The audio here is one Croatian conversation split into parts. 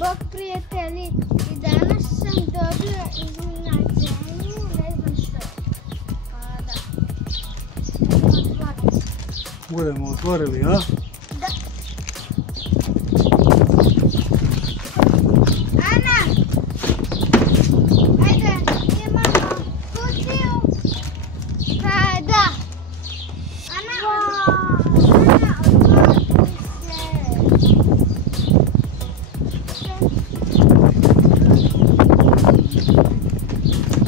Bog prijatelji, i danas sam dobila iznenađenje, ne znam što je. Pa da. Budemo otvorili, a? Da. Ana! Ajde, imamo kutiju. Pa da. Ana, Ana, otvori se.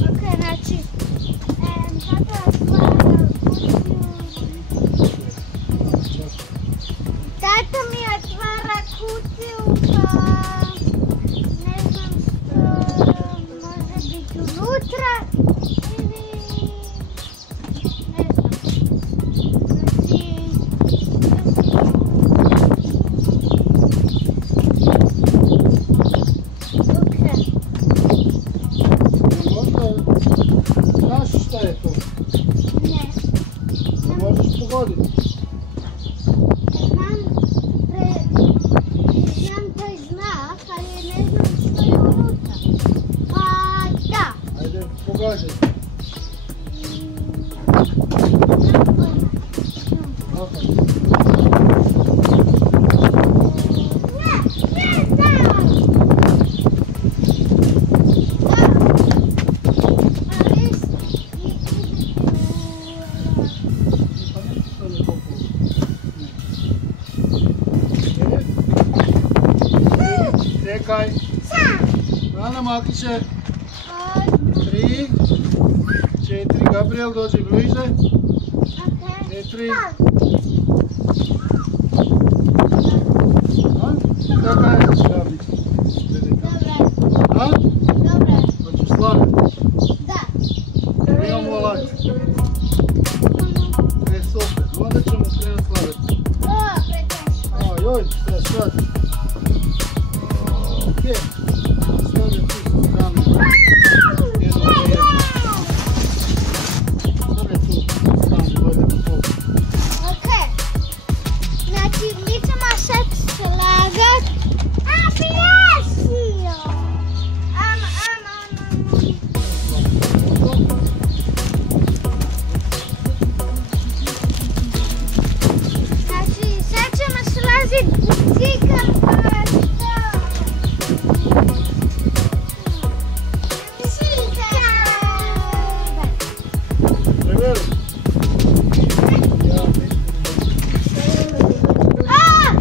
Ok, znači, tata otvara kutiju. Tata mi otvara kutiju, pa ne znam što može biti unutra ili ne znam. Možda znaš šta je to? Ne, Ne možeš pogoditi. znam taj znak, ali ne znam što je unutra. Pa da. Ajde, pogađaj. Opet. Čekaj. Ana Makiće. 3, 4, Gabriel dođi bliže. 4. Šta kažeš, Gabrić? A? Hoćeš slaviti? Imamo alat. Super, onda ćemo krenuti slaviti. Joj, sad. Ok. Stavljam tu sa strane. Jedno za jedno. Stavljam tu sa strane, dojdemo tu. Ok, znači mi ćemo sad slagat. A, pjesio! Znači, sad ćemo slazit cikar Preveli. Ja,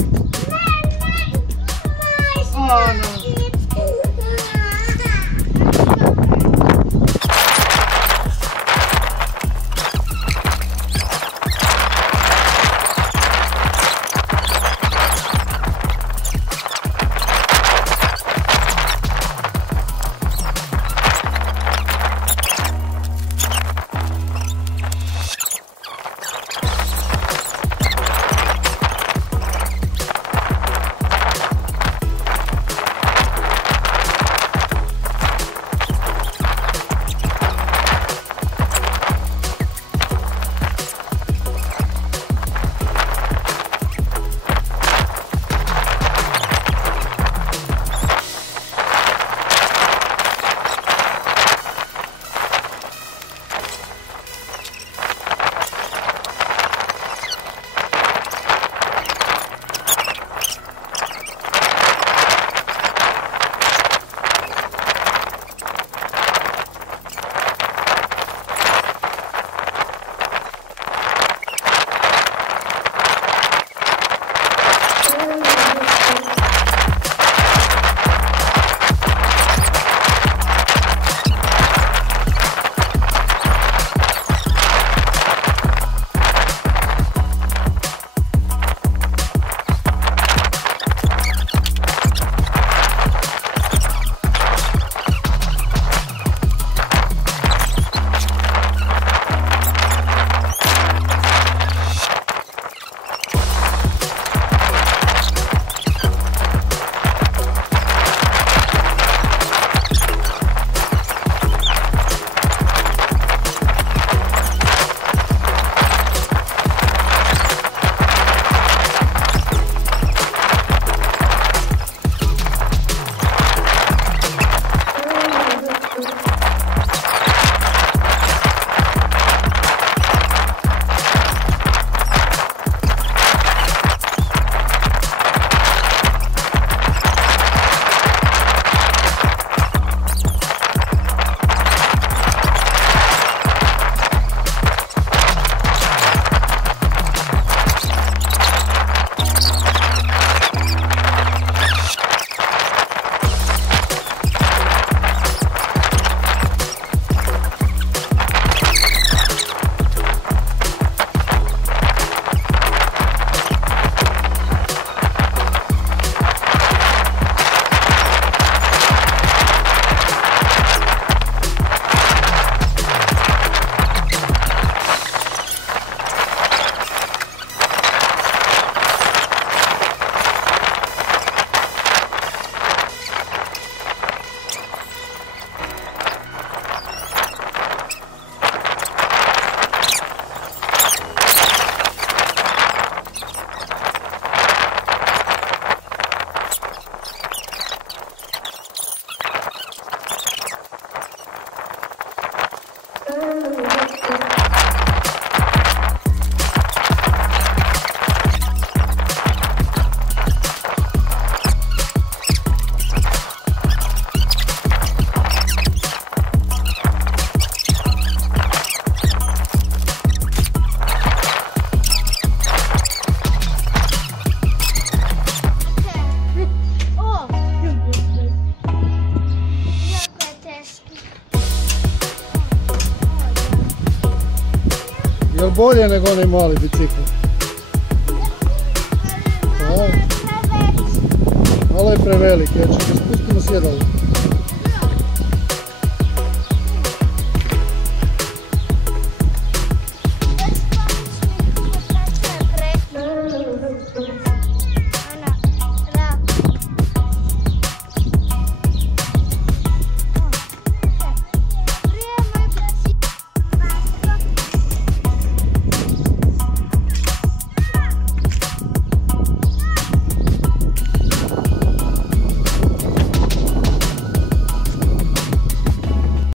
bolje nego onaj mali bicikl. Malo je prevelik, ja ću ga spustiti na sjedalo.